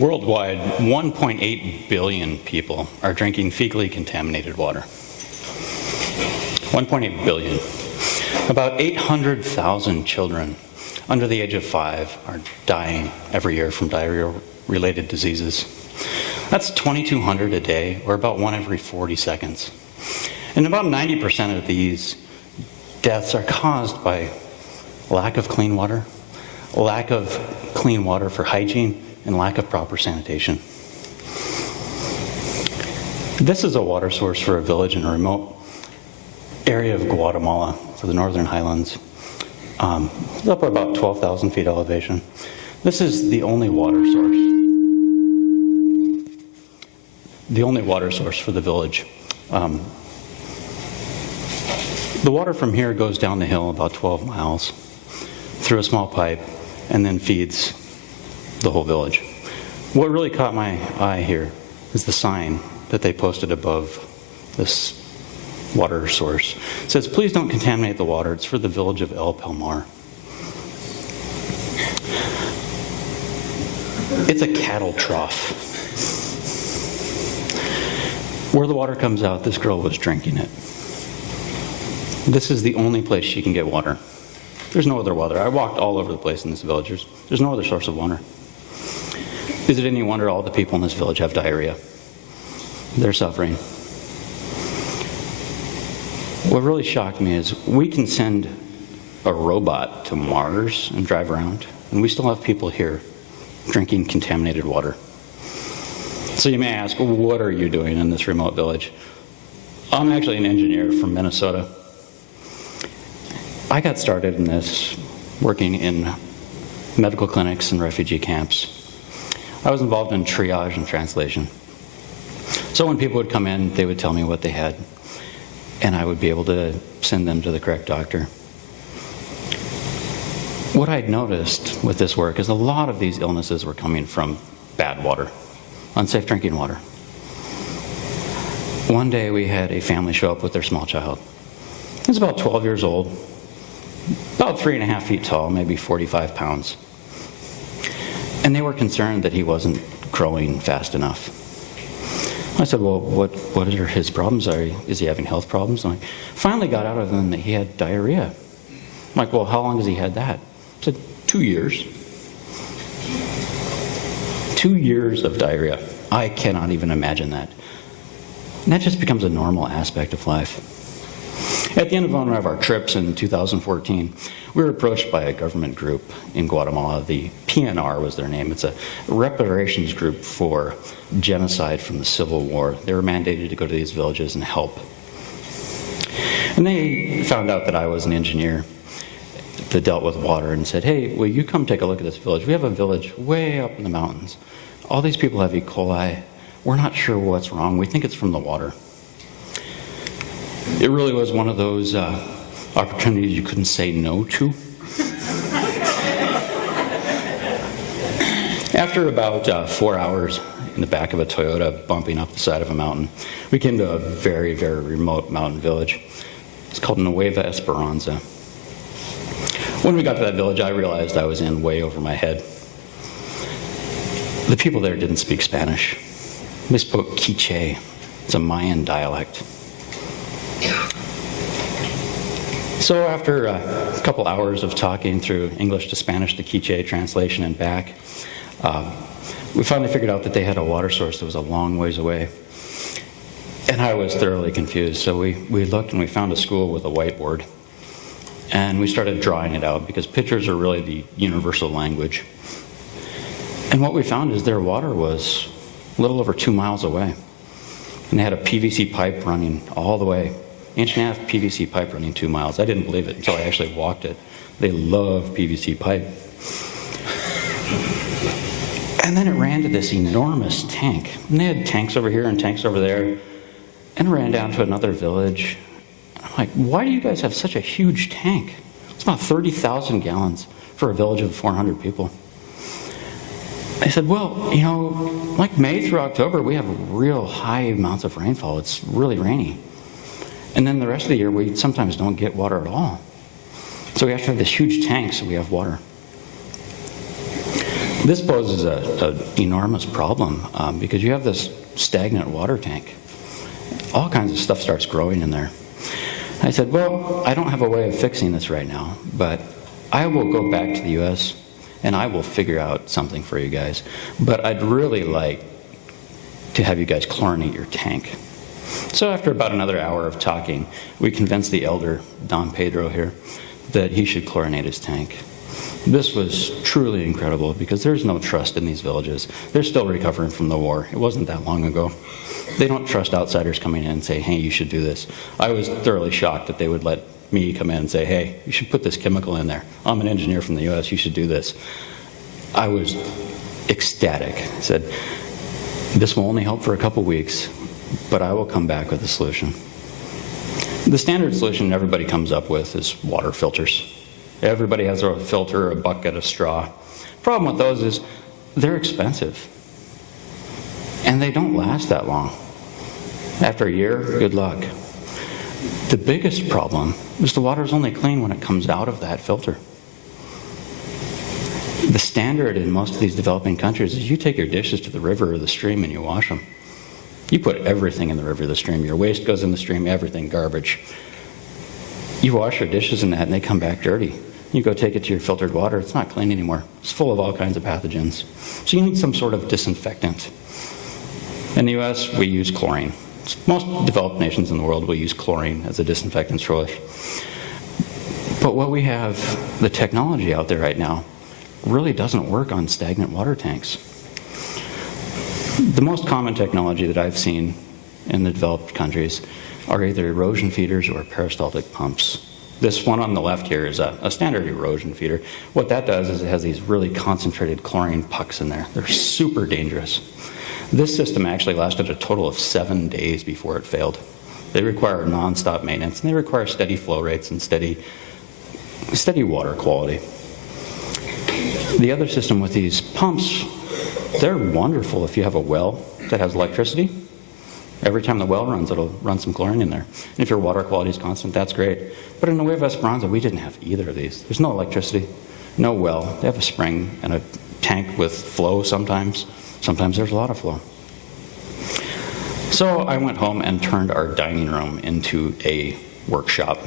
Worldwide, 1.8 billion people are drinking fecally contaminated water. 1.8 billion. About 800,000 children under the age of 5 are dying every year from diarrhea-related diseases. That's 2,200 a day, or about 1 every 40 seconds. And about 90% of these deaths are caused by lack of clean water, lack of clean water for hygiene, and lack of proper sanitation. This is a water source for a village in a remote area of Guatemala, for the northern highlands. It's up at about 12,000 feet elevation. This is the only water source. The only water source for the village. The water from here goes down the hill about 12 miles through a small pipe and then feeds the whole village. What really caught my eye here is the sign that they posted above this water source. It says, "Please don't contaminate the water. It's for the village of El Palmar." It's a cattle trough. Where the water comes out, this girl was drinking it. This is the only place she can get water. There's no other water. I walked all over the place in this village. There's no other source of water. Is it any wonder all the people in this village have diarrhea? They're suffering. What really shocked me is we can send a robot to Mars and drive around, and we still have people here drinking contaminated water. So you may ask, well, what are you doing in this remote village? I'm actually an engineer from Minnesota. I got started in this working in medical clinics and refugee camps. I was involved in triage and translation. So when people would come in, they would tell me what they had, and I would be able to send them to the correct doctor. What I'd noticed with this work is a lot of these illnesses were coming from bad water, unsafe drinking water. One day we had a family show up with their small child. He was about 12 years old, about 3.5 feet tall, maybe 45 pounds. And they were concerned that he wasn't growing fast enough. I said, well, what are his problems? Is he having health problems? And I finally got out of him that he had diarrhea. I'm like, well, how long has he had that? I said, 2 years. 2 years of diarrhea. I cannot even imagine that. And that just becomes a normal aspect of life. At the end of one of our trips in 2014, we were approached by a government group in Guatemala. The PNR was their name. It's a reparations group for genocide from the Civil War. They were mandated to go to these villages and help. And they found out that I was an engineer that dealt with water and said, hey, will you come take a look at this village? We have a village way up in the mountains. All these people have E. coli. We're not sure what's wrong. We think it's from the water. It really was one of those opportunities you couldn't say no to. After about 4 hours in the back of a Toyota bumping up the side of a mountain, we came to a very, very remote mountain village. It's called Nueva Esperanza. When we got to that village, I realized I was in way over my head. The people there didn't speak Spanish. They spoke Quiche. It's a Mayan dialect. So after a couple hours of talking through English to Spanish to Quiche translation and back, we finally figured out that they had a water source that was a long ways away. And I was thoroughly confused. So we looked and we found a school with a whiteboard. And we started drawing it out because pictures are really the universal language. And what we found is their water was a little over 2 miles away. And they had a PVC pipe running all the way. 1.5-inch PVC pipe running 2 miles. I didn't believe it until I actually walked it. They love PVC pipe. And then it ran to this enormous tank. And they had tanks over here and tanks over there. And it ran down to another village. I'm like, why do you guys have such a huge tank? It's about 30,000 gallons for a village of 400 people. I said, well, you know, like May through October, we have real high amounts of rainfall. It's really rainy. And then the rest of the year, we sometimes don't get water at all. So we have to have this huge tank so we have water. This poses an enormous problem because you have this stagnant water tank. All kinds of stuff starts growing in there. I said, well, I don't have a way of fixing this right now, but I will go back to the US and I will figure out something for you guys. But I'd really like to have you guys chlorinate your tank. So after about another hour of talking, we convinced the elder, Don Pedro here, that he should chlorinate his tank. This was truly incredible because there's no trust in these villages. They're still recovering from the war. It wasn't that long ago. They don't trust outsiders coming in and say, hey, you should do this. I was thoroughly shocked that they would let me come in and say, hey, you should put this chemical in there. I'm an engineer from the US, you should do this. I was ecstatic. I said, this will only help for a couple weeks, but I will come back with a solution. The standard solution everybody comes up with is water filters. Everybody has a filter, a bucket, a straw. Problem with those is they're expensive. And they don't last that long. After a year, good luck. The biggest problem is the water is only clean when it comes out of that filter. The standard in most of these developing countries is you take your dishes to the river or the stream and you wash them. You put everything in the river or the stream. Your waste goes in the stream, everything, garbage. You wash your dishes in that and they come back dirty. You go take it to your filtered water, it's not clean anymore. It's full of all kinds of pathogens. So you need some sort of disinfectant. In the US, we use chlorine. Most developed nations in the world will use chlorine as a disinfectant choice. But what we have, the technology out there right now, really doesn't work on stagnant water tanks. The most common technology that I've seen in the developed countries are either erosion feeders or peristaltic pumps. This one on the left here is a standard erosion feeder. What that does is it has these really concentrated chlorine pucks in there. They're super dangerous. This system actually lasted a total of 7 days before it failed. They require non-stop maintenance, and they require steady flow rates and steady water quality. The other system with these pumps, they're wonderful if you have a well that has electricity. Every time the well runs, it'll run some chlorine in there. And if your water quality is constant, that's great. But in Nueva Esperanza, we didn't have either of these. There's no electricity, no well. They have a spring and a tank with flow sometimes. Sometimes there's a lot of flow. So I went home and turned our dining room into a workshop.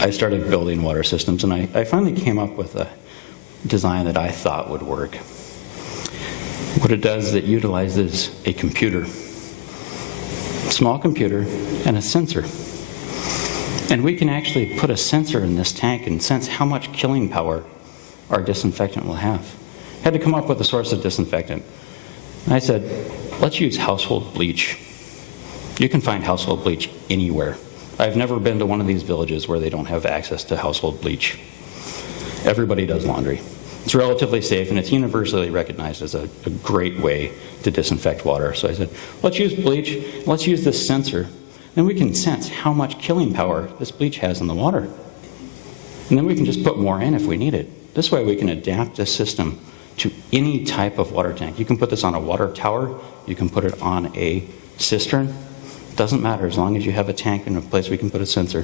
I started building water systems, and I finally came up with a design that I thought would work. What it does is it utilizes a computer, small computer, and a sensor. And we can actually put a sensor in this tank and sense how much killing power our disinfectant will have. Had to come up with a source of disinfectant. And I said, let's use household bleach. You can find household bleach anywhere. I've never been to one of these villages where they don't have access to household bleach. Everybody does laundry. It's relatively safe, and it's universally recognized as a great way to disinfect water. So I said, let's use bleach, let's use this sensor, and we can sense how much killing power this bleach has in the water. And then we can just put more in if we need it. This way we can adapt this system to any type of water tank. You can put this on a water tower, you can put it on a cistern. Doesn't matter as long as you have a tank and a place we can put a sensor.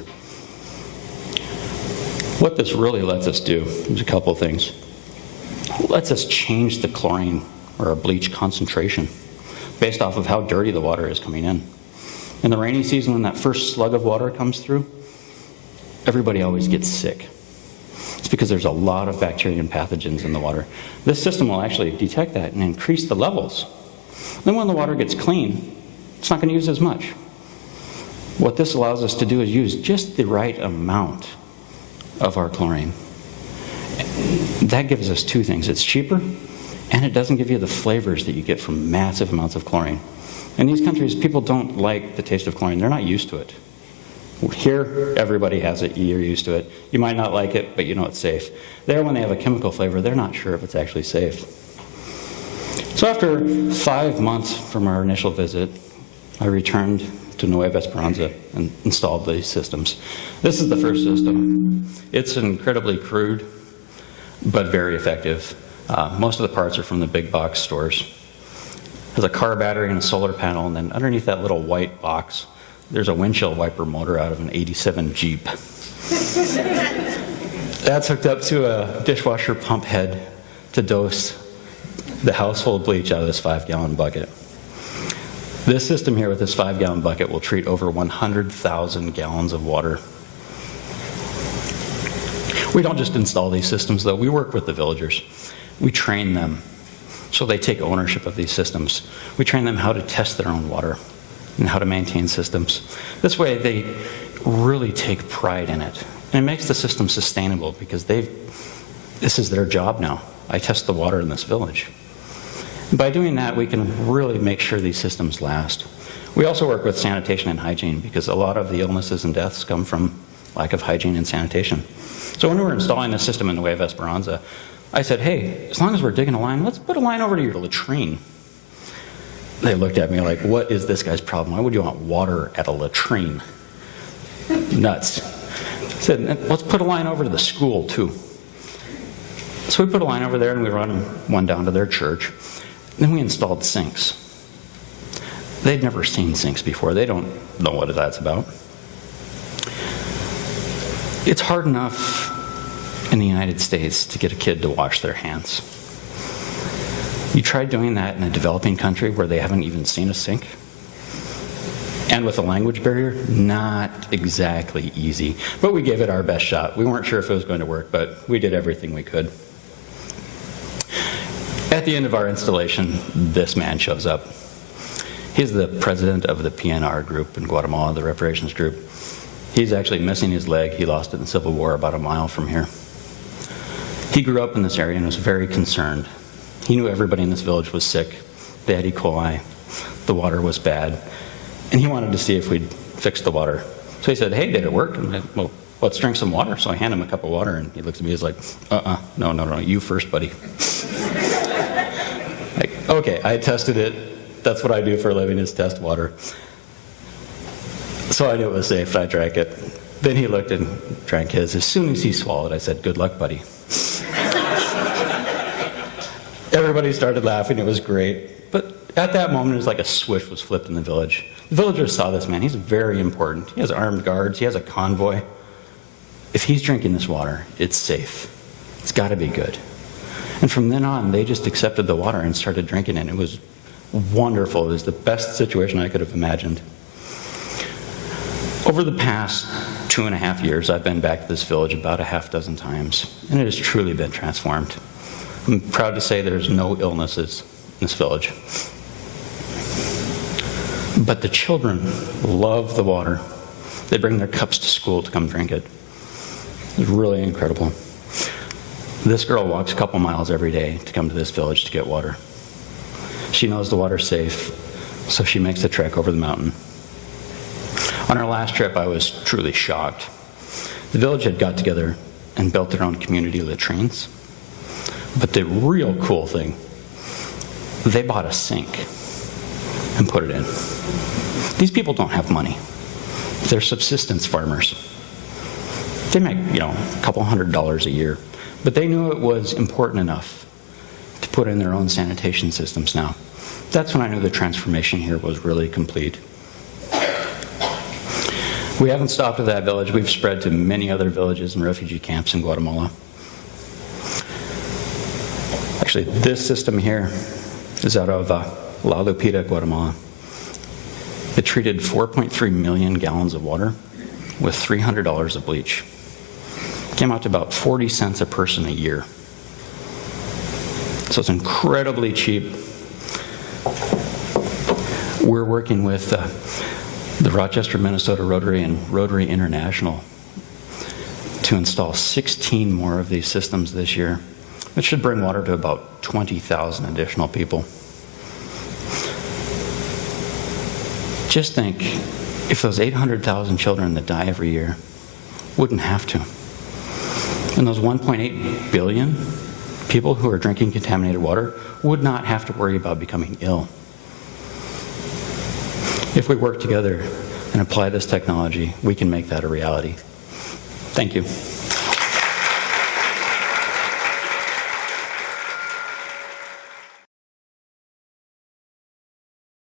What this really lets us do is a couple of things. It lets us change the chlorine or a bleach concentration based off of how dirty the water is coming in. In the rainy season, when that first slug of water comes through, everybody always gets sick. It's because there's a lot of bacteria and pathogens in the water. This system will actually detect that and increase the levels. Then when the water gets clean, it's not going to use as much. What this allows us to do is use just the right amount of our chlorine. That gives us two things. It's cheaper, and it doesn't give you the flavors that you get from massive amounts of chlorine. In these countries, people don't like the taste of chlorine. They're not used to it. Here, everybody has it. You're used to it. You might not like it, but you know it's safe. There, when they have a chemical flavor, they're not sure if it's actually safe. So after 5 months from our initial visit, I returned to Nueva Esperanza and installed these systems. This is the first system. It's incredibly crude, but very effective. Most of the parts are from the big box stores. It has a car battery and a solar panel, and then underneath that little white box, there's a windshield wiper motor out of an '87 Jeep. That's hooked up to a dishwasher pump head to dose the household bleach out of this 5-gallon bucket. This system here with this 5-gallon bucket will treat over 100,000 gallons of water. We don't just install these systems, though. We work with the villagers. We train them so they take ownership of these systems. We train them how to test their own water and how to maintain systems. This way, they really take pride in it. And it makes the system sustainable because this is their job now. I test the water in this village. By doing that, we can really make sure these systems last. We also work with sanitation and hygiene because a lot of the illnesses and deaths come from lack of hygiene and sanitation. So when we were installing this system in Nueva Esperanza, I said, hey, as long as we're digging a line, let's put a line over to your latrine. They looked at me like, what is this guy's problem? Why would you want water at a latrine? Nuts. I said, let's put a line over to the school, too. So we put a line over there, and we run one down to their church. Then we installed sinks. They'd never seen sinks before. They don't know what that's about. It's hard enough in the United States to get a kid to wash their hands. You try doing that in a developing country where they haven't even seen a sink? And with a language barrier, not exactly easy. But we gave it our best shot. We weren't sure if it was going to work, but we did everything we could. At the end of our installation, this man shows up. He's the president of the PNR group in Guatemala, the reparations group. He's actually missing his leg. He lost it in the Civil War about a mile from here. He grew up in this area and was very concerned. He knew everybody in this village was sick. They had E. coli. The water was bad. And he wanted to see if we'd fix the water. So he said, hey, did it work? And I said, well, let's drink some water. So I hand him a cup of water, and he looks at me, he's like, no, you first, buddy. Like, okay, I tested it. That's what I do for a living, is test water. So I knew it was safe, and I drank it. Then he looked and drank his. As soon as he swallowed, I said, good luck, buddy. Everybody started laughing. It was great. But at that moment, it was like a switch was flipped in the village. The villagers saw this man. He's very important. He has armed guards. He has a convoy. If he's drinking this water, it's safe. It's got to be good. And from then on, they just accepted the water and started drinking it. It was wonderful. It was the best situation I could have imagined. Over the past 2.5 years, I've been back to this village about a half dozen times, and it has truly been transformed. I'm proud to say there's no illnesses in this village. But the children love the water. They bring their cups to school to come drink it. It's really incredible. This girl walks a couple miles every day to come to this village to get water. She knows the water's safe, so she makes the trek over the mountain. On our last trip, I was truly shocked. The village had got together and built their own community latrines. But the real cool thing, they bought a sink and put it in. These people don't have money. They're subsistence farmers. They make, a couple $100 a year. But they knew it was important enough to put in their own sanitation systems now. That's when I knew the transformation here was really complete. We haven't stopped at that village. We've spread to many other villages and refugee camps in Guatemala. Actually, this system here is out of La Lupita, Guatemala. It treated 4.3 million gallons of water with $300 of bleach. Came out to about 40 cents a person a year. So it's incredibly cheap. We're working with the Rochester, Minnesota Rotary and Rotary International to install 16 more of these systems this year. It should bring water to about 20,000 additional people. Just think, if those 800,000 children that die every year wouldn't have to, and those 1.8 billion people who are drinking contaminated water would not have to worry about becoming ill. If we work together and apply this technology, we can make that a reality. Thank you.